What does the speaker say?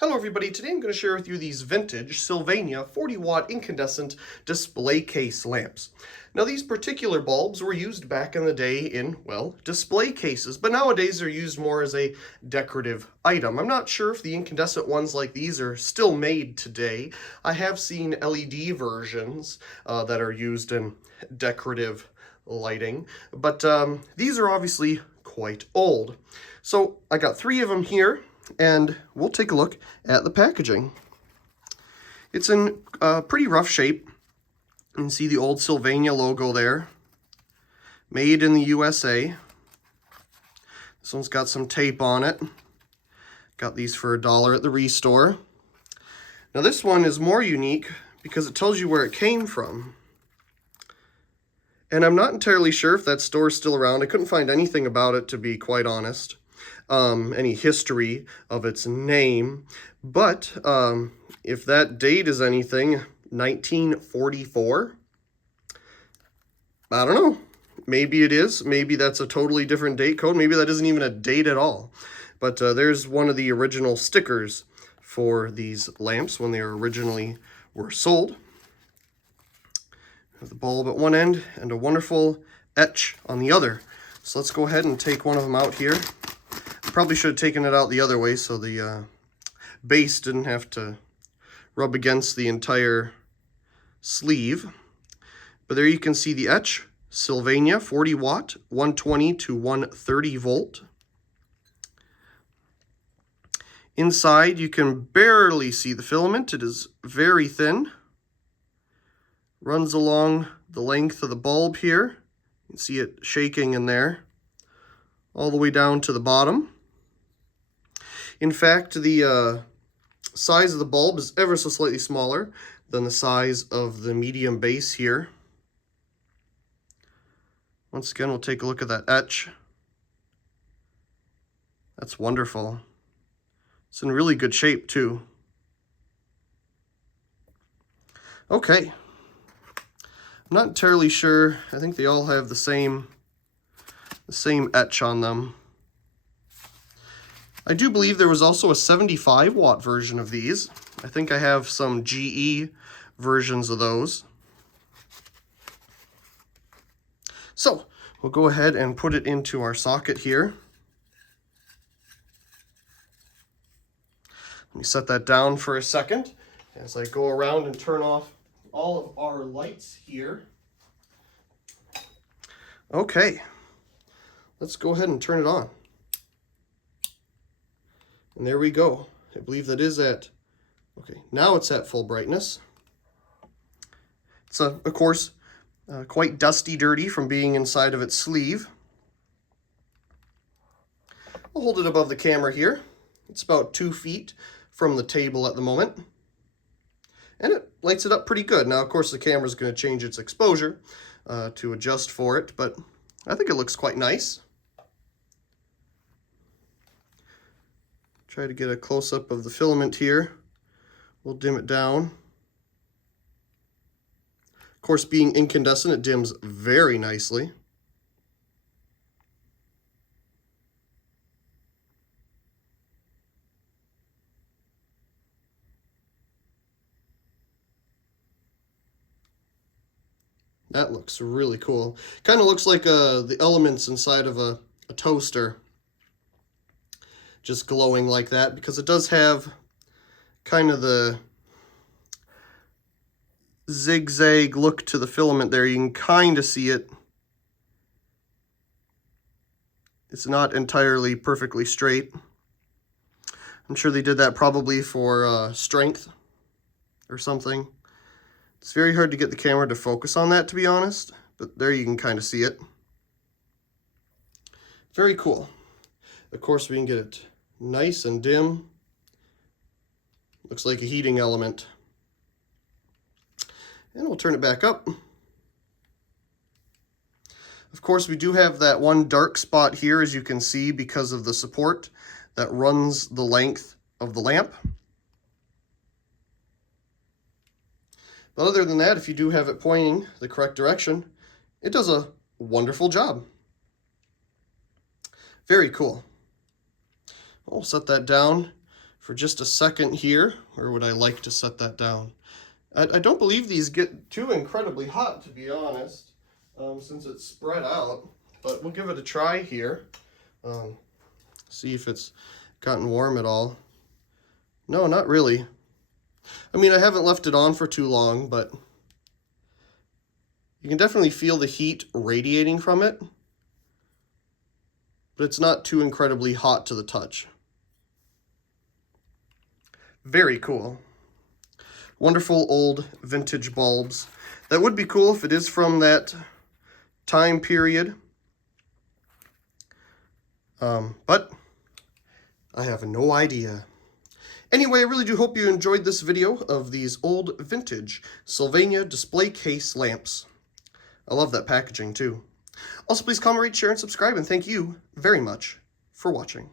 Hello everybody, today I'm going to share with you these vintage Sylvania 40-watt incandescent display case lamps. Now these particular bulbs were used back in the day in, well, display cases, but nowadays they're used more as a decorative item. I'm not sure if the incandescent ones like these are still made today. I have seen LED versions that are used in decorative lighting, but these are obviously quite old. So I got 3 of them here, and we'll take a look at the packaging. It's in pretty rough shape. You can see the old Sylvania logo there. Made in the USA. This one's got some tape on it. Got these for $1 at the Restore. Now this one is more unique because it tells you where it came from. And I'm not entirely sure if that store is still around. I couldn't find anything about it, to be quite honest. Any history of its name, but if that date is anything, 1944, I don't know, maybe it is, maybe that's a totally different date code, maybe that isn't even a date at all, but there's one of the original stickers for these lamps when they originally were sold. Have the bulb at one end and a wonderful etch on the other. So let's go ahead and take one of them out here. Probably should have taken it out the other way so the base didn't have to rub against the entire sleeve. But there you can see the etch, Sylvania 40 watt, 120 to 130 volt. Inside you can barely see the filament. It is very thin. Runs along the length of the bulb here. You can see it shaking in there, all the way down to the bottom. In fact, the size of the bulb is ever so slightly smaller than the size of the medium base here. Once again, we'll take a look at that etch. That's wonderful. It's in really good shape too. Okay. I'm not entirely sure. I think they all have the same etch on them. I do believe there was also a 75 watt version of these. I think I have some GE versions of those. So we'll go ahead and put it into our socket here. Let me set that down for a second as I go around and turn off all of our lights here. Okay, let's go ahead and turn it on. And there we go. I believe that is at, okay, now it's at full brightness. It's, of course, quite dusty dirty from being inside of its sleeve. I'll hold it above the camera here. It's about 2 feet from the table at the moment. And it lights it up pretty good. Now, of course, the camera's going to change its exposure to adjust for it, but I think it looks quite nice. Try to get a close-up of the filament here. We'll dim it down. Of course, being incandescent, it dims very nicely. That looks really cool. Kind of looks like the elements inside of a toaster. Just glowing like that, because it does have kind of the zigzag look to the filament there. You can kind of see it. It's not entirely perfectly straight. I'm sure they did that probably for strength or something. It's very hard to get the camera to focus on that, to be honest, but there you can kind of see it. Very cool. Of course, we can get it nice and dim. Looks like a heating element. And we'll turn it back up. Of course, we do have that one dark spot here, as you can see, because of the support that runs the length of the lamp. But other than that, if you do have it pointing the correct direction, it does a wonderful job. Very cool. I'll set that down for for just a second here. Where would I like to set that down? I don't believe these get too incredibly hot, to be honest, since it's spread out. But we'll give it a try here. See if it's gotten warm at all. No, not really. I mean, I haven't left it on for too long, but you can definitely feel the heat radiating from it. But it's not too incredibly hot to the touch. Very cool. Wonderful old vintage bulbs. That would be cool if it is from that time period. But I have no idea. Anyway, I really do hope you enjoyed this video of these old vintage Sylvania display case lamps. I love that packaging too. Also, please comment, rate, share, and subscribe, and thank you very much for watching.